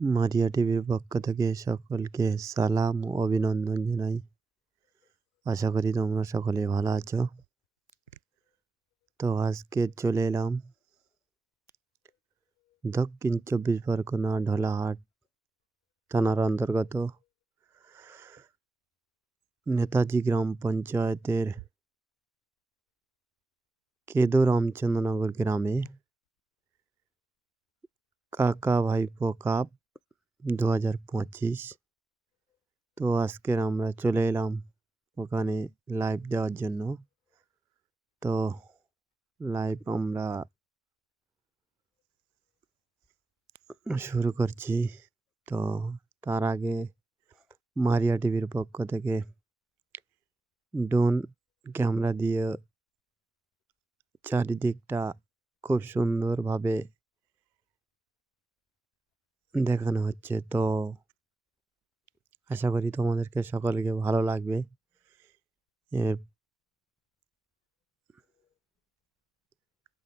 মারিয়া টিভির পক্ষ থেকে সকলকে সালাম ও অভিনন্দন জানাই। আশা করি তোমরা সকলে ভালো আছো। তো আজকে চলে এলাম দক্ষিণ চব্বিশ পরগনা ঢোলাহাট থানার অন্তর্গত নেতাজি গ্রাম পঞ্চায়েতের কেদো রামচন্দ্রনগর গ্রামে কাকা ভাইপো কাপ দু হাজার পঁচিশ। তো আজকের আমরা চলে এলাম ওখানে লাইভ দেওয়ার জন্য। তো লাইভ আমরা শুরু করছি। তো তার আগে মারিয়া টিভির পক্ষ থেকে ড্রোন ক্যামেরা দিয়ে চারিদিকটা খুব সুন্দরভাবে দেখানো হচ্ছে। তো আশা করি তোমাদেরকে সকলকে ভালো লাগবে।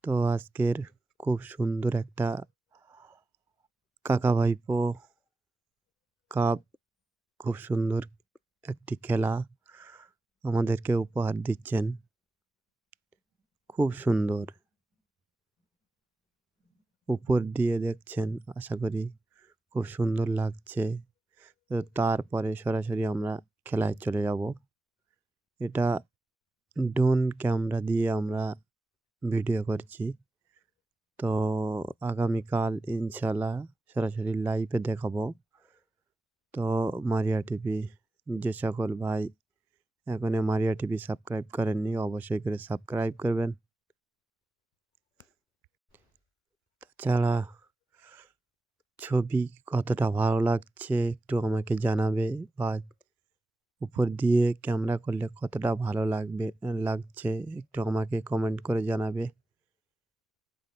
তো আজকের খুব সুন্দর একটা কাকা ভাইপো কাপ, খুব সুন্দর একটি খেলা আমাদেরকে উপহার দিচ্ছেন। খুব সুন্দর। উপর দিয়ে দেখছেন, আশা করি খুব সুন্দর লাগছে। তো তারপরে সরাসরি আমরা খেলায় চলে যাব। এটা ড্রোন ক্যামেরা দিয়ে আমরা ভিডিও করছি। তো আগামীকাল ইনশাল্লাহ সরাসরি লাইভে দেখাবো। তো মারিয়া টিভি, যে সকল ভাই এখন মারিয়া টিভি সাবস্ক্রাইব করেননি, অবশ্যই করে সাবস্ক্রাইব করবেন। তাছাড়া ছবি কতটা ভালো লাগছে একটু আমাকে জানাবে বা উপর দিয়ে ক্যামেরা করলে কতটা ভালো লাগবে লাগছে একটু আমাকে কমেন্ট করে জানাবে।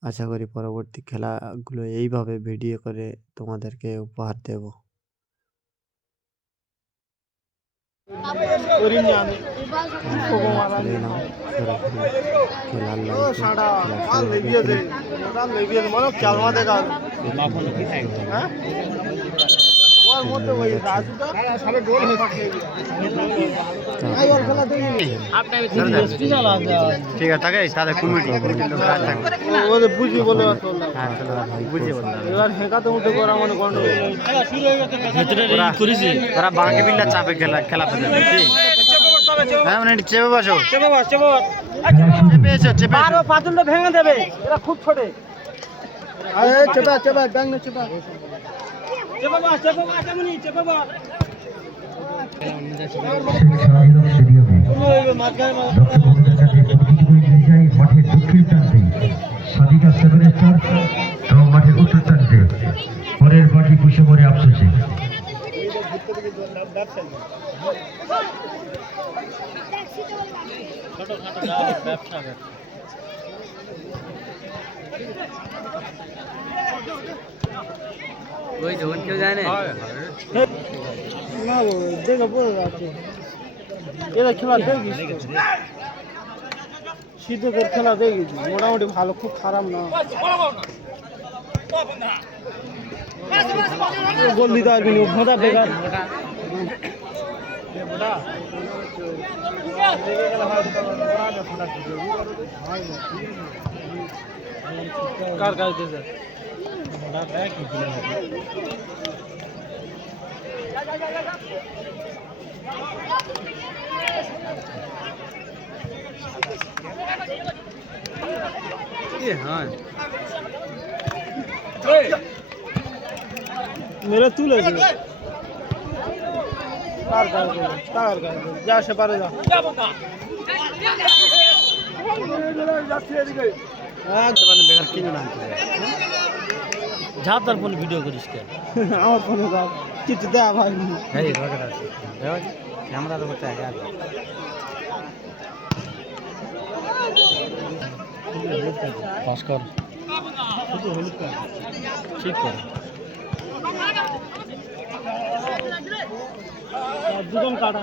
আশা করি পরবর্তী খেলাগুলো এইভাবে ভিডিও করে তোমাদেরকে উপহার দেব। খেলার ঠিক আছে থাকে সাথে কমিটি বুঝি বলে বাঁকে বিল্লা চাপে খেলা খেলা পেতে হ্যাঁ মানে চেপে বসো। চেপে বস চেপে বস। চেপে এসো চেপে। পাতুলটা ভেঙে দেবে এরা খুব ছোটে। আরে চেপে চেপে ব্যাং না, চেপে। চেপে চেপে বস এমনি চেপে মাঠের দক্ষিণ প্রান্তে এবং মাঠের উত্তর প্রান্তে পরের পার্টি পুষে মরে আফসোসে না দেখে পড়ে যাচ্ছে এরা খেলা দেখিস শীতকের খেলা দেখেছি মোটামুটি ভালো খুব খারাপ না। গোল দিতে পারবি না ভোঁতা বেকার কার কাজ দিয়েছে মেরে তুলে দিল কার কাজ দিল কার কাজ দিল যা সে পারে যা বেকার কিনে আনতে। যা তার ফোনে ভিডিও করিস কেন? আমার ফোনে দাও কিছু দেওয়া ভাই এই রকেট আছে। ক্যামেরা তো করতে পাস কর। ঠিক কর। দুজন কাটা।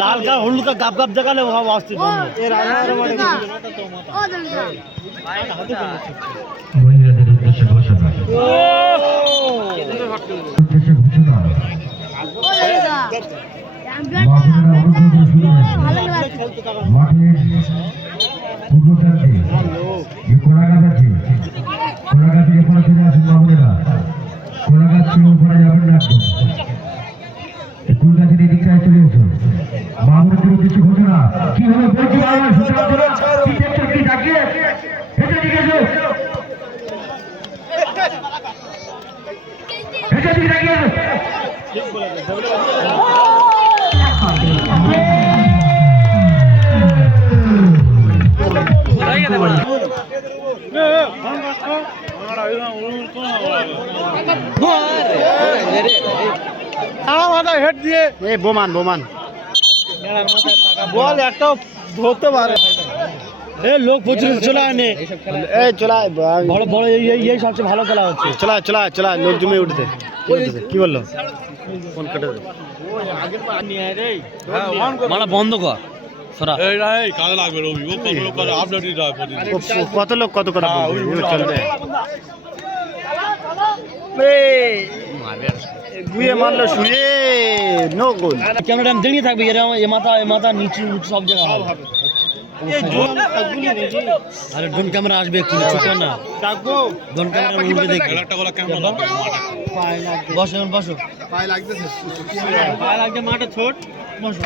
লাল কার হলুদ কার গাপ গাপ দেখালে ভাব আসছে এর আধার মহিলাদের উদ্দেশ্যে ঘোষণা উদ্দেশ্যে ঘোষণা মাঠের বোমান বোমান। বল একটা ধরতে পারে এ লোক প্রচুর চলে আনে। এই চলা বড় বড় এই এই- এই সবচেয়ে ভালো খেলা হচ্ছে। চলা চলা চলা লোক জমে উঠতেছে। কি বলল? ফোন কেটে দে। বন্ধ কর ও- কত লোক কত করে বলবে? এবার চলবে গুয়ে মারলো শুয়ে। নো গোল। ক্যামেরা দাঁড়িয়ে থাকবে এর এ মাথা এ মাথা নিচু সব জায়গা হবে। আরে ড্রোন ক্যামেরা আসবে একটু ছোট না। ড্রোন ক্যামেরা উঠবে দেখবে বসো এখন বসো পায়ে লাগছে মাঠে ছোট। বসো।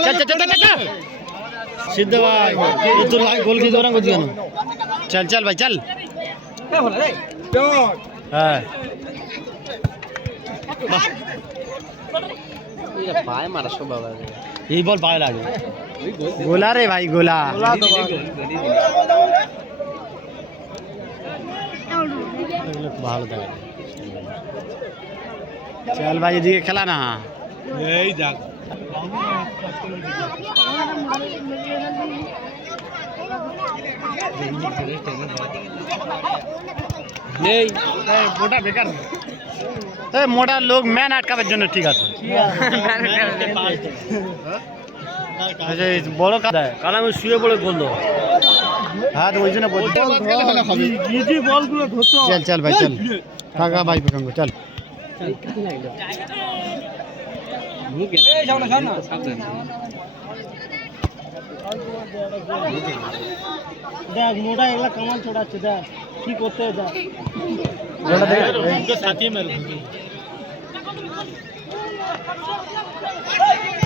চল চল চল চল, চল। সিদ্ধ ভাই তোর ভাই গোল খেয়ে দৌড়ান করছি কেন চল চল ভাই চল। হ্যাঁ। এই বল পায়ে লাগে গোলা রে ভাই গোলা ভালো দেখা চল ভাই এদিকে খেলা না এই নেই এই মোটা লোক ম্যান আটকাবার জন্য ঠিক আছে। আচ্ছা, বড় কাজ কারণ আমি শুয়ে পড়ে গোল দেবো। হ্যাঁ ওই জন্য চল চল ভাই চল। কাকা ভাই চল। দেখ মোটা এগুলা কামান ছোড়াচ্ছে দেখ। কি করতে হয় দেখ গোলটা দেখে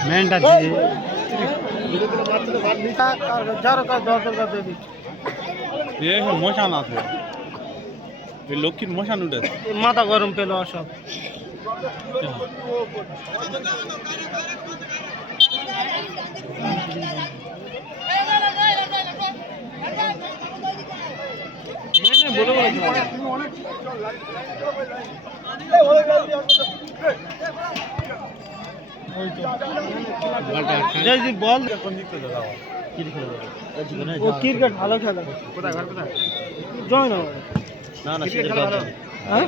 মেনটা দিদি যার কাজ দরকার কাজ দিয়ে দিচ্ছি মশান আছে। এই লক্ষ্মীর মশান উঠেছে। মাথা গরম পেল সব। বল ও ক্রিকেট ভালো খেলে। কোথায় ঘর কোথায়? জয় না না না হ্যাঁ